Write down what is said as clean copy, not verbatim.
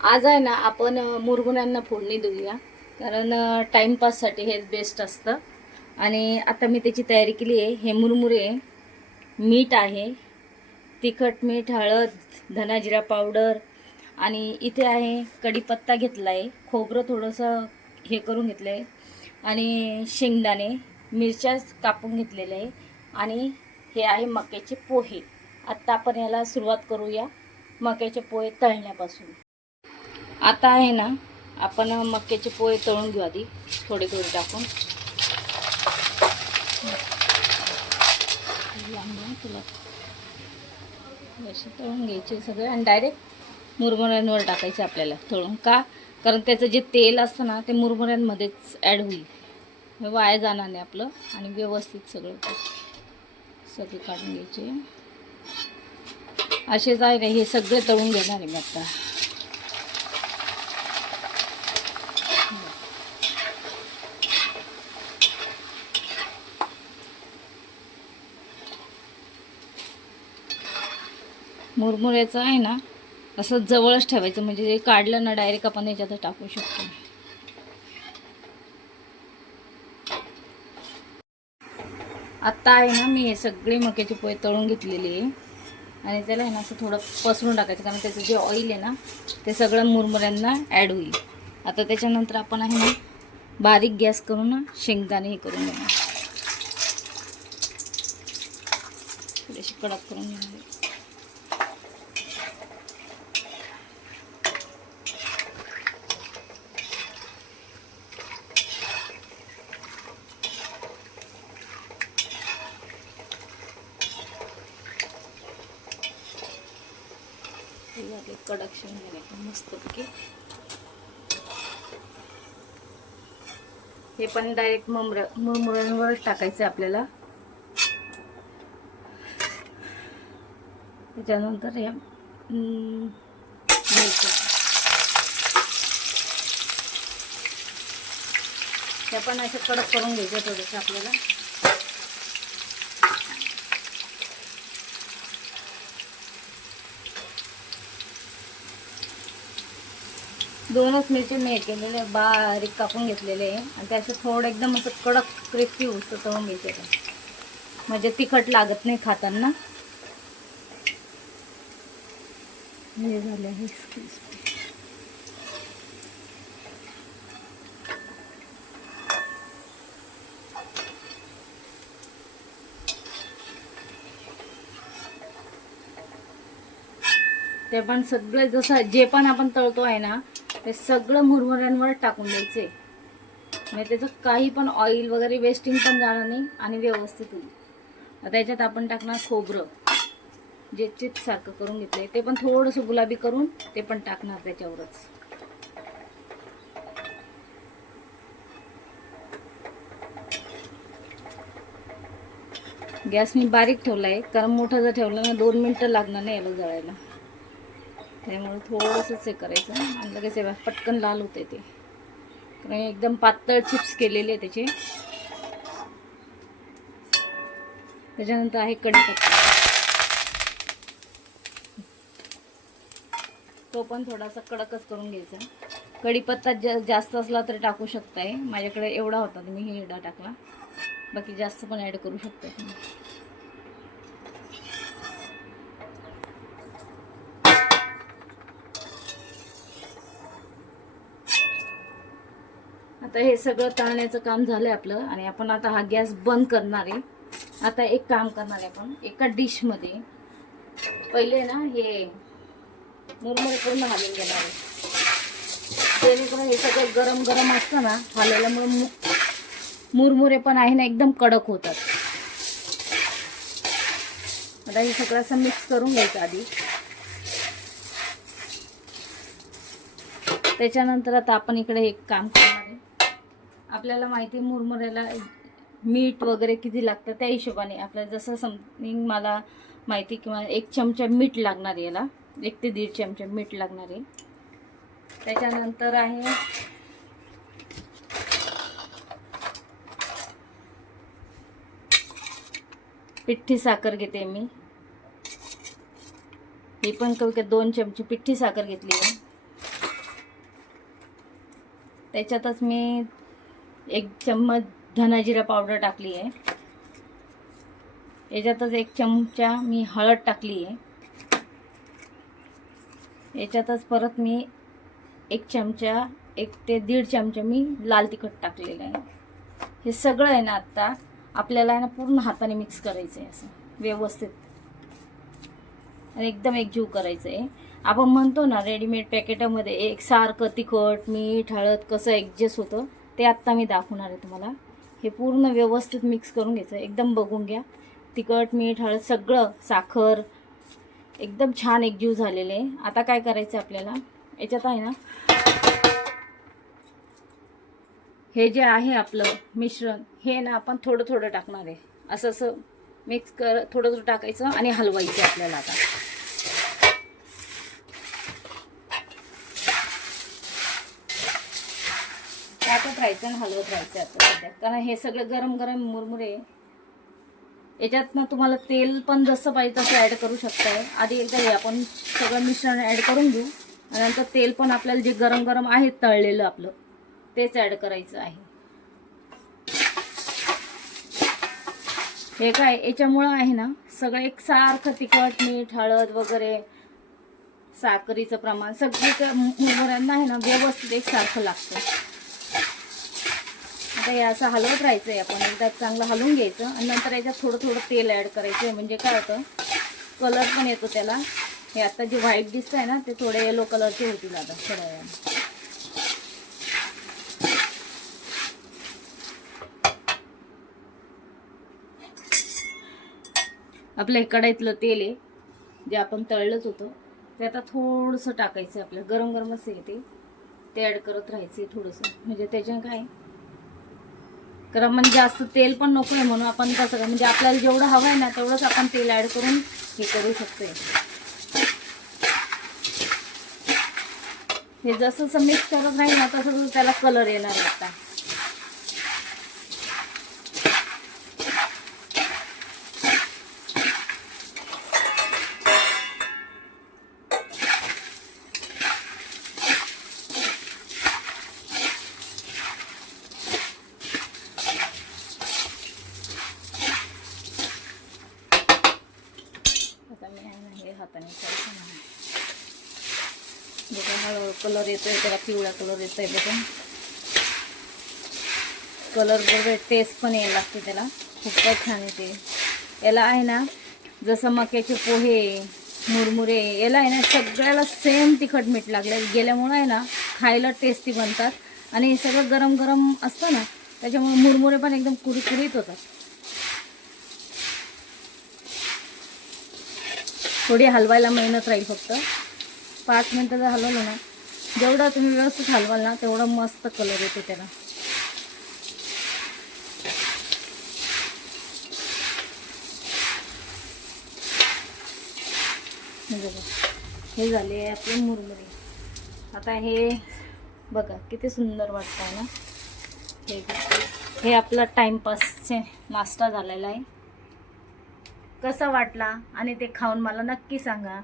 आज आहे ना आपण मुरमुऱ्यांना फोडणी देऊया, कारण टाईमपाससाठी हेच बेस्ट असतं. आणि आता मी त्याची तयारी केली आहे. हे मुरमुरे, मीठ आहे, तिखट, मीठ, हळद, धना जिरा पावडर, आणि इथे आहे कढीपत्ता घेतला आहे, खोबरं थोडंसं हे करून घेतलं आहे, आणि शेंगदाणे, मिरच्या कापून घेतलेले आहे, आणि हे आहे मक्याचे पोहे. आत्ता आपण याला सुरुवात करूया मक्याचे पोहे तळण्यापासून. आता आहे ना आपण मक्याचे पोहे तळून घेऊ आधी, थोडे थोडे टाकून. तुला असे तळून घ्यायचे सगळे आणि डायरेक्ट मुरमुऱ्यांवर टाकायचे आपल्याला तळून. का? कारण त्याचं जे तेल असतं ना ते मुरमुऱ्यांमध्येच ॲड होईल, वाया जाणार नाही आपलं. आणि व्यवस्थित सगळं काढून घ्यायचे. असेच आहे ना हे सगळे तळून घेणार आहे मी आता. मुरमुऱ्याचं आहे ना असं जवळच ठेवायचं, म्हणजे जे काढलं ना डायरेक्ट आपण याच्यात टाकू शकतो. आत्ता आहे ना मी हे सगळे मक्याचे पोहे तळून घेतलेले आहे, आणि त्याला आहे ना असं थोडं पसरून टाकायचं, कारण त्याचं जे ऑइल आहे ना ते सगळं मुरमुऱ्यांना ॲड होईल. आता त्याच्यानंतर आपण आहे ना बारीक गॅस करून ना शेंगदाणे हे करून घेणार, थोडेसे कडक करून घेणार. कडक शेंगदाणे मस्तपैकी. हे पण डायरेक्ट मुरमुऱ्यांवर टाकायचं आपल्याला. त्याच्यानंतर हे त्या पण असे कडक करून घ्यायचे थोडेसे आपल्याला. दोनच मिरची मी केलेले बारीक कापून घेतलेले आहे, आणि त्याचे थोडं एकदम असं कडक क्रिस्पी होतं तळून घ्यायचे, म्हणजे तिखट लागत नाही खाताना. हे झाले आहे क्रिस्पी. ते पण सगळं जसं जे पण आपण तळतो आहे ना ते सगळं मुरमुऱ्यांवर टाकून द्यायचे, म्हणजे त्याचं काही पण ऑइल वगैरे वेस्टिंग पण जाणार नाही आणि व्यवस्थित होईल. आता याच्यात आपण टाकणार खोबरं, जे चिप्स सारखं करून घेतलंय ते पण थोडंसं गुलाबी करून ते पण टाकणार त्याच्यावरच. गॅस मी बारीक ठेवला आहे, कारण मोठा जर ठेवला ना 2 मिनटं लागणार नाही याला जळायला, त्यामुळे थोडंसंच हे करायचं आणि लगेच पटकन लाल होते ते, कारण एकदम पातळ चिप्स केलेले त्याचे. त्याच्यानंतर आहे कढीपत्ता, तो पण थोडासा कडकच करून घ्यायचा. कढीपत्ता जास्त असला तर टाकू शकताय, माझ्याकडे एवढा होता तर मी हे एवढा टाकला, बाकी जास्त पण ॲड करू शकताय तुम्ही. आता हे सगळं तळण्याचं काम झालंय आपलं, आणि आपण आता हा गॅस बंद करणार आहे. आता एक काम करणार आहे आपण, एका डिशमध्ये पहिले ना हे मुरमुरे पूर्ण घालून घेणार आहे, जेणेकरून हे सगळं गरम गरम असतं ना हलवल्यामुळे मुरमुरे पण आहे ना एकदम कडक होतात. आता हे सगळं असं मिक्स करून घ्यायचं आधी. त्याच्यानंतर आता आपण इकडे एक काम करणार आहे, आपल्याला माहिती मुरमुऱ्याला मीठ वगैरे किती लागतं त्या हिशोबाने आपल्याला जसं समथिंग मला माहिती, किंवा 1 चमचा मीठ लागणार आहे याला, 1 ते 1.5 चमचा मीठ लागणार आहे. त्याच्यानंतर आहे पिठी साखर घेते मी, ही पण 2 चमचे पिठी साखर घेतली आहे. त्याच्यातच मी 1 चम्मच धना-जिरा पावडर टाकली आहे. याच्यातच 1 चमचा मी हळद टाकली आहे. याच्यातच परत मी 1 चमचा 1 ते 1.5 चमचा मी लाल तिखट टाकलेलं आहे. हे सगळं आहे ना आता आपल्याला आहे ना पूर्ण हाताने मिक्स करायचं आहे असं व्यवस्थित आणि एकदम एकजीव करायचं आहे. आपण म्हणतो ना रेडीमेड पॅकेटामध्ये एकसारखं तिखट मीठ हळद कसं ॲडजस्ट होतं ते आत्ता मी दाखवणार आहे तुम्हाला. हे पूर्ण व्यवस्थित मिक्स करून घ्यायचं. एकदम बघून घ्या तिखट मीठ हळद सगळं साखर एकदम छान एकजीव झालेले आहे. आता काय करायचं आपल्याला याच्यात आहे ना हे जे आहे आपलं मिश्रण हे ना आपण थोडं थोडं टाकणार आहे. असं असं मिक्स थोडं थोडं टाकायचं आणि हलवायचं आपल्याला. आता टाकत राहायचं आणि हलवत राहायचं आता सध्या, कारण हे सगळं गरम गरम मुरमुरे. याच्यात ना तुम्हाला तेल पण जसं पाहिजे तसं ॲड करू शकताय. आधी एकदा हे आपण सगळं मिश्रण ॲड करून घेऊ आणि नंतर तेल पण आपल्याला जे गरम गरम आहे तळलेलं आपलं तेच ॲड करायचं आहे. हे काय याच्यामुळं आहे ना सगळं एकसारखं तिखट मीठ हळद वगैरे साखरीचं प्रमाण सगळं मुरमुऱ्यांना आहे ना व्यवस्थित एकसारखं लागतं. आता हे असं हलवत राहायचं आहे आपण. एकदा चांगलं हलवून घ्यायचं आणि नंतर याच्यात थोडं थोडं तेल ॲड करायचं. म्हणजे काय होतं कलर पण येतो त्याला. हे आता जे व्हाईट दिसत आहे ना ते थोडे येलो कलरचे होतील आता थोड्या वेळाने. आपल्या कढईतलं तेल आहे जे आपण तळलंच होतं ते आता थोडंसं टाकायचं. आपलं गरम गरमच आहे ते ॲड करत राहायचं थोडंसं. म्हणजे त्याच्यानं काय कारण म्हणजे जास्त तेल पण नको आहे म्हणून आपण कसं काय म्हणजे आपल्याला जेवढं हवं आहे ना तेवढंच आपण तेल ॲड करून हे करू शकतो. हे जसं जसं मिक्स करत राहील ना तसं तसं त्याला कलर येणार आता. हे हाताने हळूहळू कलर येतोय त्याला पिवळा कलर येतोय बघून. कलर बरोबर टेस्ट पण यायला लागते त्याला खूपच छान येते. याला आहे ना जसं मक्याचे पोहे मुरमुरे याला आहे ना सगळ्याला सेम तिखट मीठ लागलं गेल्यामुळे आहे ना खायला टेस्टी बनतात. आणि सगळं गरम गरम असतं ना त्याच्यामुळे मुरमुरे पण एकदम कुरकुरीत होतात. थोडी हलवायला मेहनत राहील फक्त. 5 मिनटं जर हलवलं ना जेवढं तुम्ही व्यवस्थित हलवाल ना तेवढं मस्त कलर येतो त्याला. हे झाले आपले मुरमुरे. आता हे बघा किती सुंदर वाटतं आहे ना. हे आपला टाइमपासचे नाश्ता झालेला आहे. कसा वाटला आणि ते खाऊन मला नक्की सांगा.